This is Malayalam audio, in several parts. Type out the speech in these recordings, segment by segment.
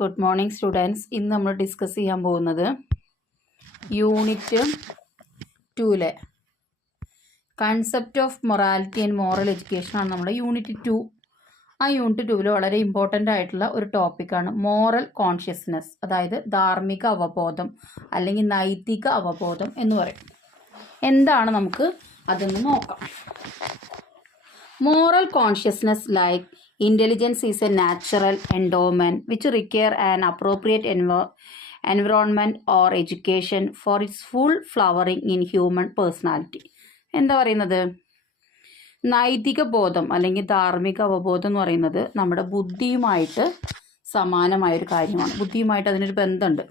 Good morning students. ഇന്ന് നമ്മൾ ഡിസ്കസ് ചെയ്യാൻ പോകുന്നത് unit 2 concept of morality and moral education ആണ് നമ്മുടെ യൂണിറ്റ് 2. ആ യൂണിറ്റ് 2 വളരെ ഇമ്പോർട്ടൻ്റ് ആയിട്ടുള്ള ഒരു ടോപ്പിക്കാണ് മോറൽ കോൺഷ്യസ്നെസ്, അതായത് ധാർമ്മിക അവബോധം അല്ലെങ്കിൽ നൈതിക അവബോധം എന്ന് പറയും. എന്താണ് നമുക്ക് അതൊന്ന് നോക്കാം. Moral consciousness, like intelligence, is a natural endowment which requires an appropriate environment or education for its full flowering in human personality. എന്താ പറയുന്നത്? നൈതിക ബോധം അല്ലെങ്കിൽ ധാർമ്മിക അവബോധം എന്ന് പറയുന്നത് നമ്മുടെ ബുദ്ധിയുമായിട്ട് സമാനമായൊരു കാര്യമാണ്. ബുദ്ധിയുമായിട്ട് അതിനൊരു ബന്ധമുണ്ട്.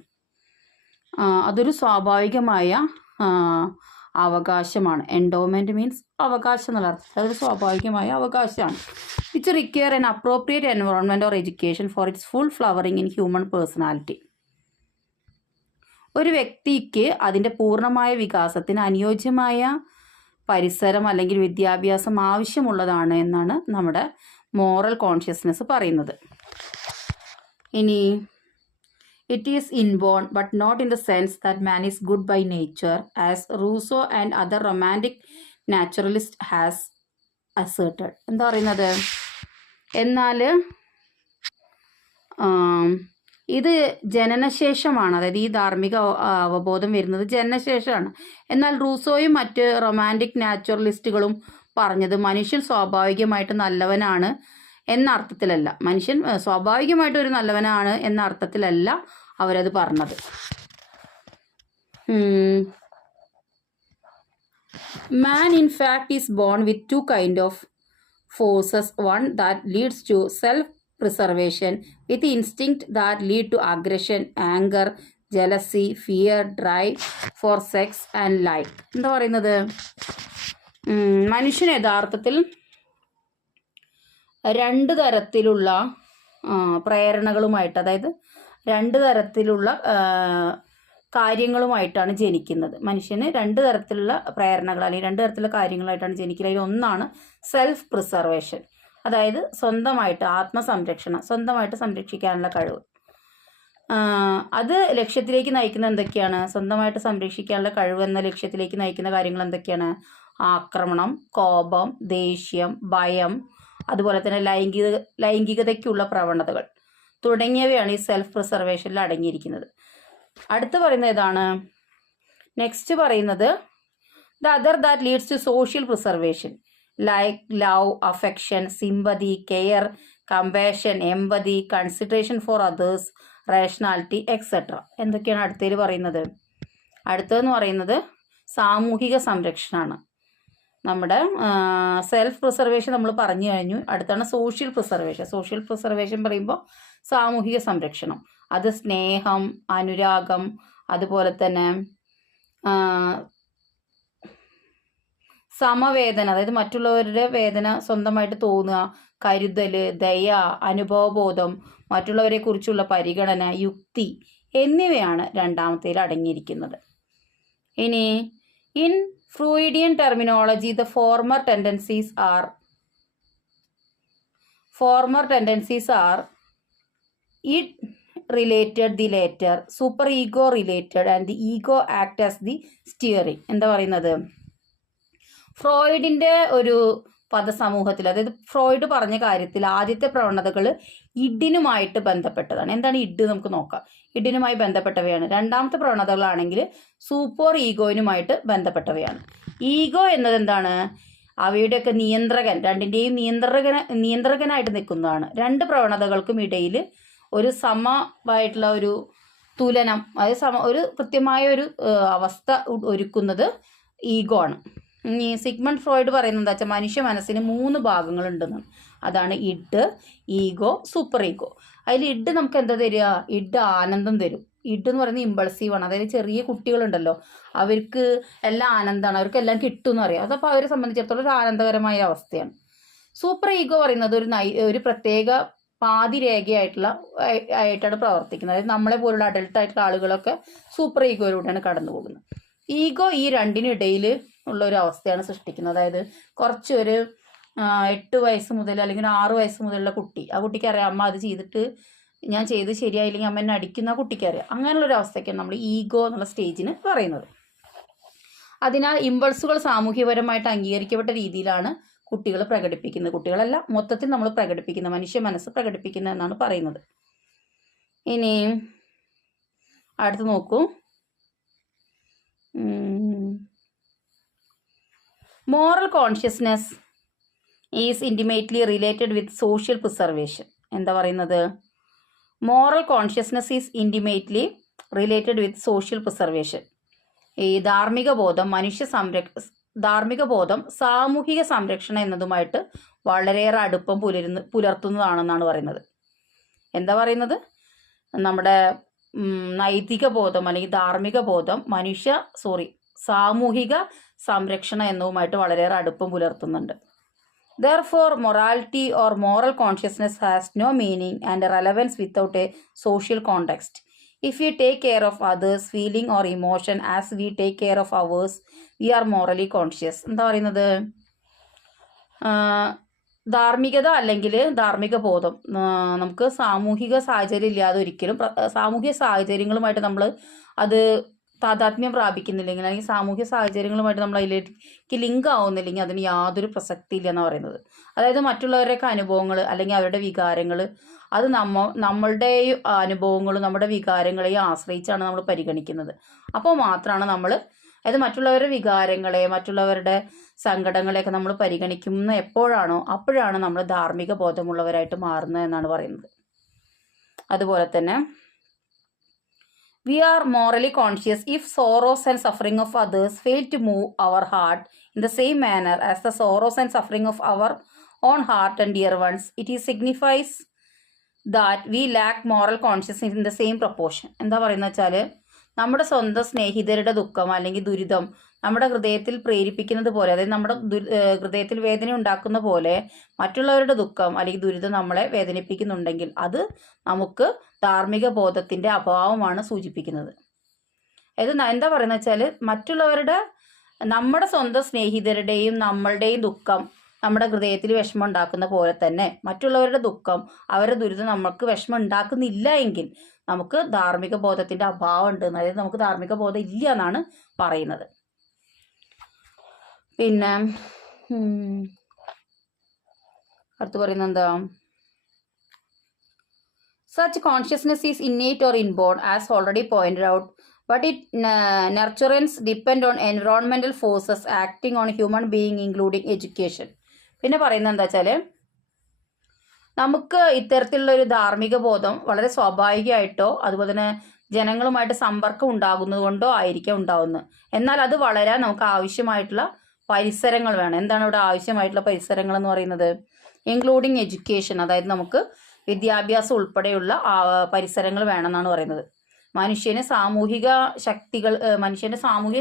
അതൊരു സ്വാഭാവികമായ അവകാശമാണ്. എൻഡോമെൻറ്റ് മീൻസ് അവകാശം എന്നുള്ള അർത്ഥം. അതൊരു സ്വാഭാവികമായ അവകാശമാണ്. Which require an appropriate environment or education for it's full flowering in human personality. ഒരു വ്യക്തിക്ക് അതിൻ്റെ പൂർണ്ണമായ വികാസത്തിന് അനുയോജ്യമായ പരിസരം അല്ലെങ്കിൽ വിദ്യാഭ്യാസം ആവശ്യമുള്ളതാണ് എന്നാണ് നമ്മുടെ മോറൽ കോൺഷ്യസ്നെസ് പറയുന്നത്. ഇനി it is inborn but not in the sense that man is good by nature, as Rousseau and other romantic naturalists has asserted. എന്താ പറയുന്നത്? എന്നാൽ ഇത് ജനനശേഷമാണ്. അതായത് ഈ ധാർമ്മിക അവബോധം വരുന്നത് ജനനശേഷമാണ്. എന്നാൽ റൂസോയും മറ്റ് റൊമാൻറ്റിക് നാച്ചുറലിസ്റ്റുകളും പറഞ്ഞത് മനുഷ്യൻ സ്വാഭാവികമായിട്ട് നല്ലവനാണ് എന്ന അർത്ഥത്തിലല്ല. മനുഷ്യൻ സ്വാഭാവികമായിട്ട് ഒരു നല്ലവനാണ് എന്ന അർത്ഥത്തിലല്ല അവരത് പറഞ്ഞത്. Man in fact is born with two kind of forces, one that leads to self-preservation with instinct that lead to aggression, anger, jealousy, fear, drive for sex and like. എന്താ പറയുന്നത്? മനുഷ്യൻ യഥാർത്ഥത്തിൽ രണ്ട് തരത്തിലുള്ള പ്രേരണകളുമായിട്ട്, അതായത് രണ്ട് തരത്തിലുള്ള കാര്യങ്ങളുമായിട്ടാണ് ജനിക്കുന്നത്. മനുഷ്യന് രണ്ട് തരത്തിലുള്ള പ്രേരണകൾ അല്ലെങ്കിൽ രണ്ട് തരത്തിലുള്ള കാര്യങ്ങളായിട്ടാണ് ജനിക്കുന്നത്. അതിൽ ഒന്നാണ് സെൽഫ് പ്രിസർവേഷൻ, അതായത് സ്വന്തമായിട്ട് ആത്മസംരക്ഷണം, സ്വന്തമായിട്ട് സംരക്ഷിക്കാനുള്ള കഴിവ്. അത് ലക്ഷ്യത്തിലേക്ക് നയിക്കുന്ന എന്തൊക്കെയാണ്? സ്വന്തമായിട്ട് സംരക്ഷിക്കാനുള്ള കഴിവ് എന്ന ലക്ഷ്യത്തിലേക്ക് നയിക്കുന്ന കാര്യങ്ങൾ എന്തൊക്കെയാണ്? ആക്രമണം, കോപം, ദേഷ്യം, ഭയം, അതുപോലെ തന്നെ ലൈംഗികതയ്ക്കുള്ള പ്രവണതകൾ തുടങ്ങിയവയാണ് ഈ സെൽഫ് പ്രിസർവേഷനിൽ അടങ്ങിയിരിക്കുന്നത്. അടുത്ത് പറയുന്നത് ഏതാണ്? നെക്സ്റ്റ് പറയുന്നത് the other that leads to social preservation, like love, affection, sympathy, care, compassion, empathy, consideration for others, rationality, etcetera. എന്തൊക്കെയാണ് അടുത്തതിൽ പറയുന്നത്? അടുത്തതെന്ന് പറയുന്നത് സാമൂഹിക സംരക്ഷണമാണ്. നമ്മുടെ സെൽഫ് പ്രിസർവേഷൻ നമ്മൾ പറഞ്ഞു കഴിഞ്ഞു. അടുത്താണ് സോഷ്യൽ പ്രിസർവേഷൻ. സോഷ്യൽ പ്രിസർവേഷൻ പറയുമ്പോൾ സാമൂഹിക സംരക്ഷണം, അത് സ്നേഹം, അനുരാഗം, അതുപോലെ തന്നെ സമവേദന, അതായത് മറ്റുള്ളവരുടെ വേദന സ്വന്തമായിട്ട് തോന്നുക, കരുതൽ, ദയ, അനുഭവബോധം, മറ്റുള്ളവരെ കുറിച്ചുള്ള പരിഗണന, യുക്തി എന്നിവയാണ് രണ്ടാമത്തേൽ അടങ്ങിയിരിക്കുന്നത്. ഇനി in Freudian terminology, the former tendencies are id related, the later super ego related, and the ego act as the steering. എന്താ പറയുന്നത്? ഫ്രോയിഡിൻ്റെ ഒരു പദസമൂഹത്തിൽ, അതായത് ഫ്രോയിഡ് പറഞ്ഞ കാര്യത്തിൽ ആദ്യത്തെ പ്രവണതകൾ ഇഡിനുമായിട്ട് ബന്ധപ്പെട്ടതാണ്. എന്താണ് ഇഡ്? നമുക്ക് നോക്കാം. ഇഡിനുമായി ബന്ധപ്പെട്ടവയാണ്. രണ്ടാമത്തെ പ്രവണതകളാണെങ്കിൽ സൂപ്പർ ഈഗോയിനുമായിട്ട് ബന്ധപ്പെട്ടവയാണ്. ഈഗോ എന്നത് എന്താണ്? അവയുടെയൊക്കെ നിയന്ത്രകൻ, രണ്ടിൻ്റെയും നിയന്ത്രകനായിട്ട് നിൽക്കുന്നതാണ്. രണ്ട് പ്രവണതകൾക്കും ഇടയിൽ ഒരു സമമായിട്ടുള്ള ഒരു തുലനം, അതായത് ഒരു കൃത്യമായ ഒരു അവസ്ഥ ഒരുക്കുന്നത് ഈഗോ ആണ്. ഈ സിഗ്മണ്ട് ഫ്രോയിഡ് പറയുന്നത് എന്താ വെച്ചാൽ മനുഷ്യ മനസ്സിന് 3 ഭാഗങ്ങളുണ്ടെന്നാണ്. അതാണ് ഇഡ്, ഈഗോ, സൂപ്പർ ഈഗോ. അതിൽ ഇഡ് നമുക്ക് എന്താ തരിക? ഇഡ് ആനന്ദം തരും. ഇഡ് എന്ന് പറയുന്നത് ഇമ്പൾസീവാണ്. അതായത് ചെറിയ കുട്ടികളുണ്ടല്ലോ, അവർക്ക് എല്ലാം ആനന്ദമാണ്, അവർക്ക് എല്ലാം കിട്ടും എന്ന് അറിയാം. അതപ്പോൾ അവരെ സംബന്ധിച്ചിടത്തോളം ഒരു ആനന്ദകരമായ അവസ്ഥയാണ്. സൂപ്പർ ഈഗോ പറയുന്നത് ഒരു പ്രത്യേക ആയിട്ടാണ് പ്രവർത്തിക്കുന്നത്. അതായത് നമ്മളെ പോലുള്ള അഡൽട്ടായിട്ടുള്ള ആളുകളൊക്കെ സൂപ്പർ ഈഗോയിലൂടെയാണ് കടന്നു പോകുന്നത്. ഈഗോ ഈ രണ്ടിനിടയിൽ ഉള്ള ഒരു അവസ്ഥയാണ് സൃഷ്ടിക്കുന്നത്. അതായത് കുറച്ചൊരു 8 വയസ്സ് മുതൽ അല്ലെങ്കിൽ 6 വയസ്സ് മുതലുള്ള കുട്ടി, ആ കുട്ടിക്ക് അറിയാം അമ്മ അത് ചെയ്തിട്ട് ഞാൻ ചെയ്ത് ശരിയായില്ലെങ്കിൽ അമ്മ എന്നെ അടിക്കുന്ന കുട്ടിക്കറിയാം. അങ്ങനെയുള്ളൊരു അവസ്ഥയ്ക്കാണ് നമ്മൾ ഈഗോ എന്നുള്ള സ്റ്റേജിന് പറയുന്നത്. അതിനാൽ ഇമ്പൾസുകൾ സാമൂഹ്യപരമായിട്ട് അംഗീകരിക്കപ്പെട്ട രീതിയിലാണ് കുട്ടികൾ പ്രകടിപ്പിക്കുന്നത്. കുട്ടികളല്ല, മൊത്തത്തിൽ നമ്മൾ പ്രകടിപ്പിക്കുന്നത്, മനുഷ്യ മനസ്സ് പ്രകടിപ്പിക്കുന്നത് എന്നാണ് പറയുന്നത്. ഇനി അടുത്ത് നോക്കൂ. Moral consciousness is intimately related with social preservation. എന്താ പറയുന്നത്? Moral consciousness is intimately related with social preservation. ഈ ധാർമ്മിക ബോധം സാമൂഹിക സംരക്ഷണം എന്നതുമായിട്ട് വളരെയേറെ അടുപ്പം പുലർത്തുന്നതാണെന്നാണ് പറയുന്നത്. എന്താ പറയുന്നത്? നമ്മുടെ നൈതിക ബോധം അല്ലെങ്കിൽ ധാർമ്മിക ബോധം സാമൂഹിക സംരക്ഷണം എന്നതുമായിട്ട് വളരെയേറെ അടുപ്പം പുലർത്തുന്നുണ്ട്. Therefore, morality or moral consciousness has no meaning and relevance without a social context. If we take care of others' feeling or emotion as we take care of ours, we are morally conscious. എന്താ പറയുന്നത്? ധാർമ്മികത അല്ലെങ്കിൽ ധാർമ്മിക ബോധം നമുക്ക് സാമൂഹിക സാഹചര്യം ഇല്ലാതെ ഒരിക്കലും സാമൂഹിക സാഹചര്യങ്ങളുമായിട്ട് നമ്മൾ അത് താതാത്മ്യം പ്രാപിക്കുന്നില്ലെങ്കിൽ അല്ലെങ്കിൽ സാമൂഹ്യ സാഹചര്യങ്ങളുമായിട്ട് നമ്മൾ അതിലേക്ക് ലിങ്ക് ആവുന്നില്ലെങ്കിൽ അതിന് യാതൊരു പ്രസക്തി ഇല്ല എന്നാണ് പറയുന്നത്. അതായത് മറ്റുള്ളവരുടെയൊക്കെ അനുഭവങ്ങൾ അല്ലെങ്കിൽ അവരുടെ വികാരങ്ങൾ അത് നമ്മളുടെ അനുഭവങ്ങളും നമ്മുടെ വികാരങ്ങളെയും ആശ്രയിച്ചാണ് നമ്മൾ പരിഗണിക്കുന്നത്. അപ്പോൾ മാത്രമാണ് നമ്മൾ അതായത് മറ്റുള്ളവരുടെ വികാരങ്ങളെ മറ്റുള്ളവരുടെ സങ്കടങ്ങളെയൊക്കെ നമ്മൾ പരിഗണിക്കുന്ന എപ്പോഴാണോ അപ്പോഴാണ് നമ്മൾ ധാർമ്മിക ബോധമുള്ളവരായിട്ട് മാറുന്നത് എന്നാണ് പറയുന്നത്. അതുപോലെ തന്നെ we are morally conscious if sorrows and suffering of others fail to move our heart in the same manner as the sorrows and suffering of our own heart and dear ones. It signifies that we lack moral consciousness in the same proportion. എന്താ പറയുന്നത് വെച്ചാൽ നമ്മുടെ സ്വന്തം സ്നേഹിതരുടെ ദുഃഖം അല്ലെങ്കിൽ ദുരിതം നമ്മുടെ ഹൃദയത്തിൽ പ്രേരിപ്പിക്കുന്നത് പോലെ, അതായത് നമ്മുടെ ഹൃദയത്തിൽ വേദന ഉണ്ടാക്കുന്ന പോലെ മറ്റുള്ളവരുടെ ദുഃഖം അല്ലെങ്കിൽ ദുരിതം നമ്മളെ വേദനിപ്പിക്കുന്നുണ്ടെങ്കിൽ അത് നമുക്ക് ധാർമ്മിക ബോധത്തിൻ്റെ അഭാവമാണ് സൂചിപ്പിക്കുന്നത്. അതായത് എന്താ പറയുന്നത് വെച്ചാൽ നമ്മുടെ സ്വന്തം സ്നേഹിതരുടെയും നമ്മളുടെയും ദുഃഖം നമ്മുടെ ഹൃദയത്തിൽ വിഷമം ഉണ്ടാക്കുന്ന പോലെ തന്നെ മറ്റുള്ളവരുടെ ദുഃഖം അവരുടെ ദുരിതം നമുക്ക് വിഷമം ഉണ്ടാക്കുന്നില്ല എങ്കിൽ നമുക്ക് ധാർമ്മിക ബോധത്തിൻ്റെ അഭാവം ഉണ്ട്, അതായത് നമുക്ക് ധാർമ്മിക ബോധം ഇല്ല എന്നാണ് പറയുന്നത്. പിന്നെ അടുത്ത് പറയുന്നത് എന്താ? Such consciousness is innate or inborn, as already pointed out, but its nurturance depend on environmental forces acting on human being, including education. പിന്നെ പറയുന്നത് എന്താ വെച്ചാൽ നമുക്ക് ഇത്തരത്തിലുള്ള ഒരു ധാർമ്മിക ബോധം വളരെ സ്വാഭാവികമായിട്ടോ അതുപോലെ തന്നെ ജനങ്ങളുമായിട്ട് സമ്പർക്കം ഉണ്ടാകുന്നത് കൊണ്ടോ ആയിരിക്കാം ഉണ്ടാവുന്നത്. എന്നാൽ അത് വളരാൻ നമുക്ക് ആവശ്യമായിട്ടുള്ള പരിസരങ്ങൾ വേണം. എന്താണ് ഇവിടെ ആവശ്യമായിട്ടുള്ള പരിസരങ്ങൾ എന്ന് പറയുന്നത്? ഇൻക്ലൂഡിങ് എഡ്യൂക്കേഷൻ, അതായത് നമുക്ക് വിദ്യാഭ്യാസം ഉൾപ്പെടെയുള്ള പരിസരങ്ങൾ വേണമെന്നാണ് പറയുന്നത്. മനുഷ്യന്റെ സാമൂഹിക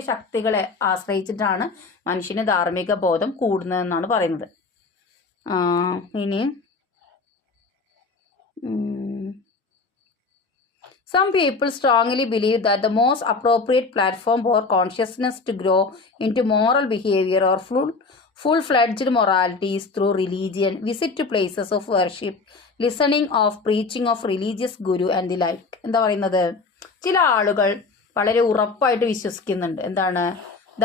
ശക്തികളെ ആശ്രയിച്ചിട്ടാണ് മനുഷ്യന് ധാർമ്മിക ബോധം കൂടുന്നതെന്നാണ് പറയുന്നത്. ഇനി some people strongly believe that the most appropriate platform for consciousness to grow into moral behavior or full-fledged morality is through religion, visit to places of worship, listening of preaching of religious guru and the like. എന്താ പറയുന്നത്? ചില ആളുകൾ വളരെ ഉറപ്പായിട്ട് വിശ്വസിക്കുന്നുണ്ട്. എന്താണ്?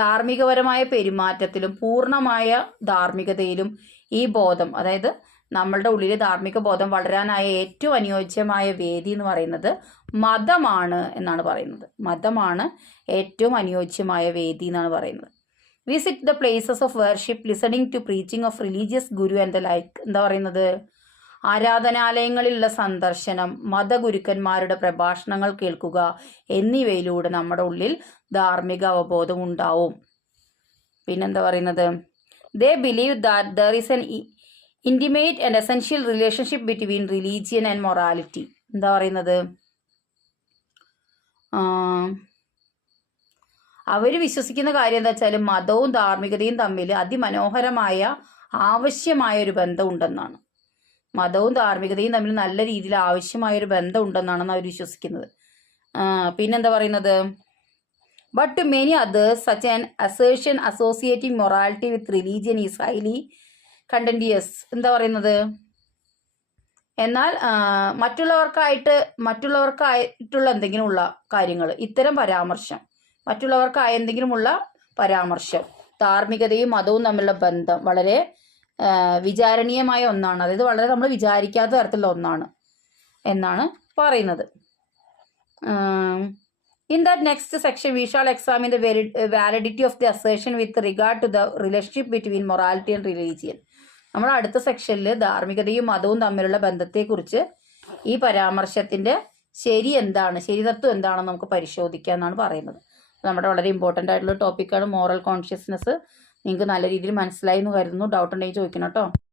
ധാർമ്മികപരമായ പെരുമാറ്റത്തിലും പൂർണ്ണമായ ധാർമ്മികതയിലും ഈ ബോധം, അതായത് നമ്മളുടെ ഉള്ളിൽ ധാർമ്മിക ബോധം വളരാനായ ഏറ്റവും അനുയോജ്യമായ വേദി എന്ന് പറയുന്നത് മതമാണ് എന്നാണ് പറയുന്നത്. മതമാണ് ഏറ്റവും അനുയോജ്യമായ വേദി എന്നാണ് പറയുന്നത്. Visit the places of worship, listening to preaching of religious guru and the like. എന്താ പറയുന്നത്? ആരാധനാലയങ്ങളിലുള്ള സന്ദർശനം, മതഗുരുക്കന്മാരുടെ പ്രഭാഷണങ്ങൾ കേൾക്കുക എന്നിവയിലൂടെ നമ്മുടെ ഉള്ളിൽ ധാർമ്മിക അവബോധം ഉണ്ടാവും. പിന്നെന്താ പറയുന്നത്? ദേ believe that there is N intimate and essential relationship between religion and morality. എന്താ പറയുന്നത്? അവർ വിശ്വസിക്കുന്ന കാര്യം എന്താ വെച്ചാൽ മതവും ധാർമ്മികതയും തമ്മിൽ അതിമനോഹരമായ ആവശ്യമായ ഒരു ബന്ധം ഉണ്ടെന്നാണ്. മതവും ധാർമ്മികതയും തമ്മിൽ നല്ല രീതിയിൽ ആവശ്യമായ ഒരു ബന്ധം ഉണ്ടെന്നാണ് അവർ വിശ്വസിക്കുന്നത്. പിന്നെന്താ പറയുന്നത്? But to many others, such an assertion associating morality with religion is highly contentious. എന്താ പറയുന്നത്? എന്നാൽ മറ്റുള്ളവർക്കായിട്ടുള്ള എന്തെങ്കിലുമുള്ള കാര്യങ്ങൾ, ഇത്തരം പരാമർശം, മറ്റുള്ളവർക്കായ എന്തെങ്കിലുമുള്ള പരാമർശം, ധാർമ്മികതയും മതവും തമ്മിലുള്ള ബന്ധം വളരെ വിചാരണീയമായ ഒന്നാണ്. അതായത് വളരെ നമ്മൾ വിചാരിക്കാത്ത തരത്തിലുള്ള ഒന്നാണ് എന്നാണ് പറയുന്നത്. In that next section we shall examine the validity of the assertion with regard to the relationship between morality and religion. നമ്മൾ അടുത്ത സെക്ഷനിൽ ധാർമ്മികതയും മതവും തമ്മിലുള്ള ബന്ധത്തെക്കുറിച്ച് ഈ പരാമർശത്തിന്റെ ശരിതത്വം എന്താണെന്ന് നമുക്ക് പരിശോധിക്കാം എന്നാണ് പറയുന്നത്. നമ്മുടെ വളരെ ഇമ്പോർട്ടൻ്റ് ആയിട്ടുള്ള ടോപ്പിക്കാണ് മോറൽ കോൺഷ്യസ്നെസ്. നിങ്ങൾക്ക് നല്ല രീതിയിൽ മനസ്സിലായി എന്ന് കരുതുന്നു. ഡൗട്ട് ഉണ്ടെങ്കിൽ ചോദിക്കണം കേട്ടോ.